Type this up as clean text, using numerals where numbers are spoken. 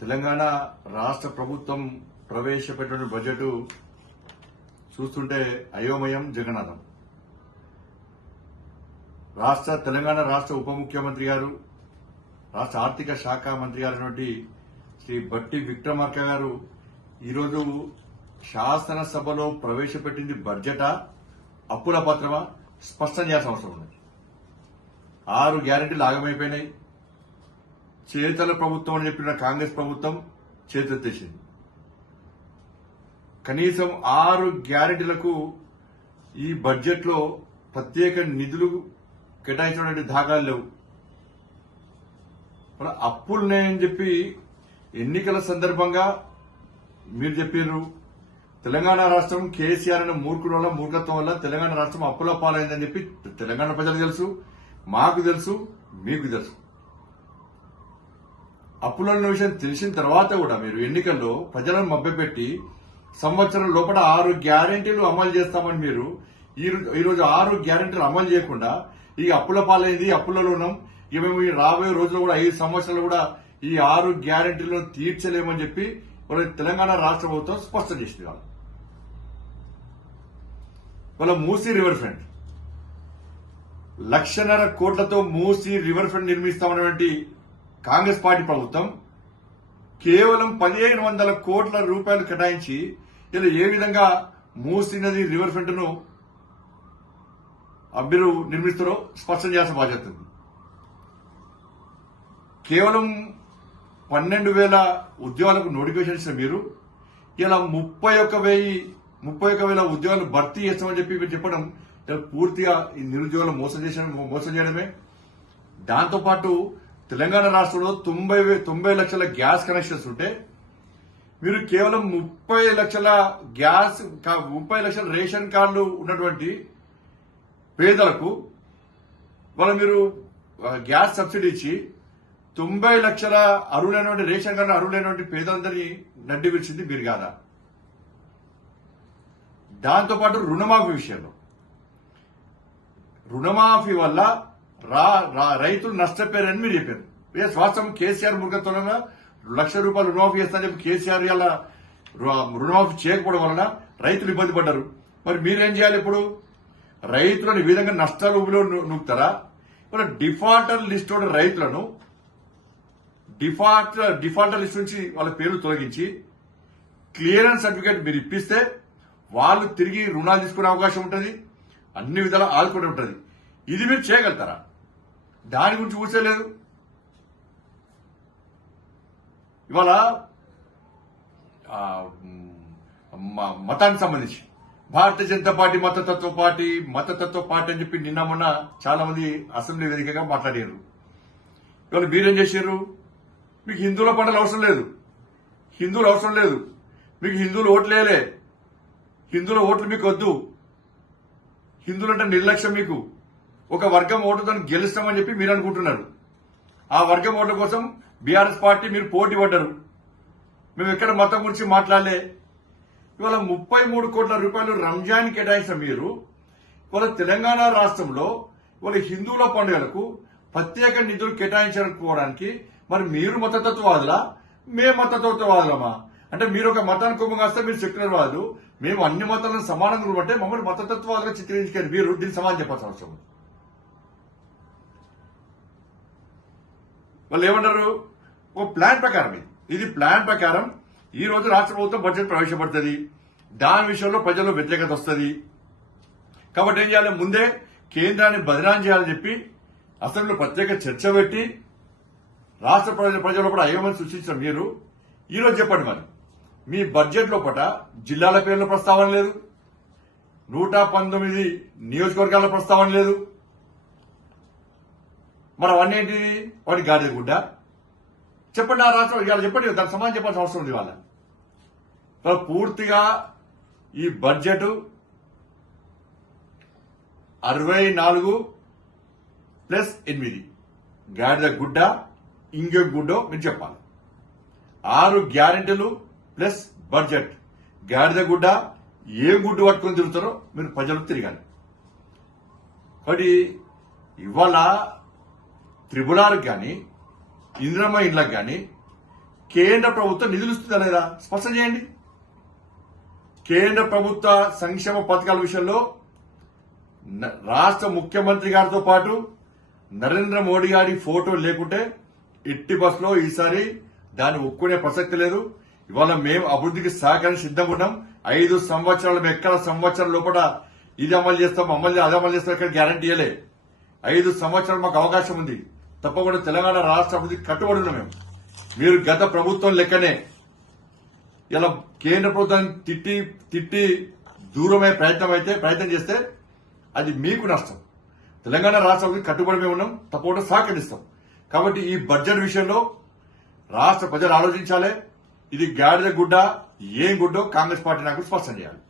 తెలంగాణ రాష్ట్ర ప్రభుత్వం ప్రవేశపెట్టిన బడ్జెట్ చూస్తుంటే అయోమయం జగన్నాథం. తెలంగాణ రాష్ట్ర ఉప ముఖ్యమంత్రి గారు, రాష్ట్ర ఆర్థిక శాఖ మంత్రి గారైనటువంటి శ్రీ బట్టి విక్రమార్క గారు ఈరోజు శాసనసభలో ప్రవేశపెట్టింది బడ్జెటా, అప్పుల పత్రమా స్పష్టం చేయాల్సిన అవసరం ఉంది. 6 గ్యారెంటీలు ఆగమైపోయినాయి. చేతల ప్రభుత్వం అని చెప్పిన కాంగ్రెస్ ప్రభుత్వం చేతెత్తేసింది. కనీసం 6 గ్యారెంటీలకు ఈ బడ్జెట్ లో ప్రత్యేక నిధులు కేటాయించినటువంటి దాఖలాలు లేవు. మన అప్పులున్నాయని చెప్పి ఎన్నికల సందర్భంగా మీరు చెప్పారు. తెలంగాణ రాష్ట్రం కేసీఆర్ అనే మూర్ఖుల వల్ల, మూర్ఖత్వం వల్ల తెలంగాణ రాష్ట్రం అప్పుల పాలైందని చెప్పి తెలంగాణ ప్రజలకు తెలుసు, మాకు తెలుసు, మీకు తెలుసు. అప్పుల విషయం తెలిసిన తర్వాత కూడా మీరు ఎన్నికల్లో ప్రజలను మభ్యపెట్టి సంవత్సరం లోపల 6 గ్యారెంటీలు అమలు చేస్తామని మీరు ఈరోజు 6 గ్యారెంటీలు అమలు చేయకుండా ఈ అప్పుల పాలైంది, అప్పులలో ఉన్నాం, ఇక మేము రాబోయే రోజుల్లో కూడా 5 సంవత్సరాలు కూడా ఈ 6 గ్యారెంటీలను తీర్చలేమని చెప్పి తెలంగాణ రాష్ట్ర ప్రభుత్వం స్పష్టం చేసింది. వాళ్ళ మూసీ రివర్ ఫ్రంట్ 1.5 లక్షల కోట్లతో మూసీ రివర్ ఫ్రంట్ నిర్మిస్తామన్నటువంటి కాంగ్రెస్ పార్టీ ప్రభుత్వం కేవలం 1500 కోట్ల రూపాయలు కేటాయించి ఇలా ఏ విధంగా మూసీ నది రివర్ ఫ్రంట్ ను మీరు నిర్మిస్తారో స్పష్టం చేయాల్సిన బాధ్యత ఉంది. కేవలం 12,000 ఉద్యోగాలకు నోటిఫికేషన్ ఇచ్చిన మీరు ఇలా 31,000 ఉద్యోగాలు భర్తీ చేస్తామని చెప్పి మీరు చెప్పడం పూర్తిగా ఈ నిరుద్యోగులు మోసం చేయడమే. దాంతోపాటు తెలంగాణ రాష్ట్రంలో 90 లక్షల గ్యాస్ కనెక్షన్స్ ఉంటే మీరు కేవలం 30 లక్షల రేషన్ కార్డులు ఉన్నటువంటి పేదలకు మీరు గ్యాస్ సబ్సిడీ ఇచ్చి 90 లక్షల అర్హులైనటువంటి రేషన్ కార్డు అర్హులైనటువంటి పేదలందరినీ నడ్డి విరిచింది మీరు కాదా? దాంతోపాటు రుణమాఫీ విషయంలో రుణమాఫీ వల్ల రైతులు నష్టపోయారని మీరు చెప్పారు. వాస్తవం కేసీఆర్ మూర్ఖత్వంగా ₹1,00,000 రుణమాఫీ చేస్తారని చెప్పి కేసీఆర్ ఇలా రుణమాఫీ చేయకపోవడం వలన రైతులు ఇబ్బంది పడ్డారు. మరి మీరేం చేయాలి? ఇప్పుడు రైతులను ఈ విధంగా నష్టాలు నూపుతారా? మరి డిఫాల్టర్ లిస్ట్ రైతులను డిఫాల్టర్ లిస్ట్ నుంచి వాళ్ళ పేర్లు తొలగించి క్లియరెన్స్ సర్టిఫికేట్ మీరు ఇప్పిస్తే వాళ్ళు తిరిగి రుణాలు తీసుకునే అవకాశం ఉంటుంది, అన్ని విధాలా ఆదుకుంటూ ఉంటుంది. ఇది మీరు చేయగలుగుతారా? దాని గురించి ఊసేలేదు. ఇవాళ మతానికి సంబంధించి భారతీయ జనతా పార్టీ మతతత్వ పార్టీ అని చెప్పి నిన్న మొన్న చాలా మంది అసెంబ్లీ వేదికగా మాట్లాడారు. ఇవాళ మీరేం చేశారు? మీకు హిందువుల పంటలు అవసరం లేదు, మీకు హిందువులు ఓట్లు వేయలే, హిందువుల ఓట్లు మీకు వద్దు, హిందువులంటే నిర్లక్ష్యం. మీకు ఒక వర్గం ఓటుతో గెలుస్తామని చెప్పి మీరు అనుకుంటున్నారు. ఆ వర్గం ఓట్ల కోసం బీఆర్ఎస్ పార్టీ మీరు పోటీ పడ్డారు. మేము ఎక్కడ మతం గురించి మాట్లాడలే. ఇవాళ 33 కోట్ల రూపాయలు రంజాన్ కేటాయించిన మీరు ఇవాళ తెలంగాణ రాష్ట్రంలో ఇవాళ హిందువుల పండుగలకు ప్రత్యేక నిధులు కేటాయించుకోవడానికి మరి మీరు మతతత్వవాదులా, మేము మతతత్వవాదులమా? అంటే మీరు ఒక మతానికి కోపం కాస్తే మీరు సెక్యులర్ వాదులు, మేము అన్ని మతాలను సమానంగా బట్టే మమ్మల్ని మతతత్వవాదులుగా చిత్రించుకొని మీరు దీనికి సమాధానం చెప్పాల్సిన అవసరం ఉంది. వాళ్ళు ఏమంటారు? ఒక ప్లాన్ ప్రకారం ఇది ప్లాన్ ప్రకారం ఈ రోజు రాష్ట్ర ప్రభుత్వం బడ్జెట్ ప్రవేశపెడుతుంది. దాని విషయంలో ప్రజల్లో వ్యతిరేకత వస్తుంది. కాబట్టి ఏం చేయాలి? ముందే కేంద్రాన్ని బదనాం చేయాలని చెప్పి అసెంబ్లీలో ప్రత్యేక చర్చ పెట్టి రాష్ట్ర ప్రజల కూడా అయోమయం సృష్టించిన మీరు ఈరోజు చెప్పండి, మరి మీ బడ్జెట్ లోపల జిల్లాల పేర్ల ప్రస్తావన లేదు, 119 నియోజకవర్గాల ప్రస్తావన లేదు. మరి అవన్నీ ఏంటి? వాటి గాడిద గుడ్డ. చెప్పండి, ఆ రాష్ట్రం ఇవాళ చెప్పండి, దానికి సమాధానం చెప్పాల్సిన అవసరం ఉంది. వాళ్ళ పూర్తిగా ఈ బడ్జెట్ 64+8 గాడిద గుడ్డ, ఇంకే గుడ్డో మీరు చెప్పాలి. 6 గ్యారెంటీలు ప్లస్ బడ్జెట్ గాడిద గుడ్డ, ఏ గుడ్డు పట్టుకొని తిరుగుతారో మీరు ప్రజలకు తిరగాలి. కాబట్టి ఇవాళ త్రిపులాలకు కానీ ఇంద్రమ్మ ఇళ్లకు కానీ కేంద్ర ప్రభుత్వం నిధులు ఇస్తుందా లేదా స్పష్టం చేయండి. కేంద్ర ప్రభుత్వ సంక్షేమ పథకాల విషయంలో రాష్ట్ర ముఖ్యమంత్రి గారితో పాటు నరేంద్ర మోడీ గారి ఫోటో లేకుంటే ఎట్టి బస్సులో ఈసారి దాన్ని ఒప్పుకునే ప్రసక్తి లేదు. ఇవాళ మేము అభివృద్ధికి సహకరించి సిద్ధంగా ఉన్నాం. 5 సంవత్సరాలు ఎక్కడ సంవత్సరాల లోపల ఇది అమలు చేస్తాం అది అమలు చేస్తాం ఇక్కడ గ్యారంటీ ఇవ్వలే. 5 సంవత్సరాలు మాకు అవకాశం ఉంది. తప్పకుండా తెలంగాణ రాష్ట్ర అభివృద్ధికి కట్టుబడి ఉన్నాం మేము. మీరు గత ప్రభుత్వం లెక్కనే ఇలా కేంద్ర ప్రభుత్వాన్ని తిట్టి దూరమయ్యే ప్రయత్నం చేస్తే అది మీకు నష్టం. తెలంగాణ రాష్ట్ర అభివృద్ధికి కట్టుబడి మేము ఉన్నాం. తప్పకుండా సహకరిస్తాం. కాబట్టి ఈ బడ్జెట్ విషయంలో రాష్ట్ర ప్రజలు ఆలోచించాలి. ఇది గాడిద గుడ్డ ఏం గుడ్డో కాంగ్రెస్ పార్టీ నాకు స్పష్టం చేయాలి.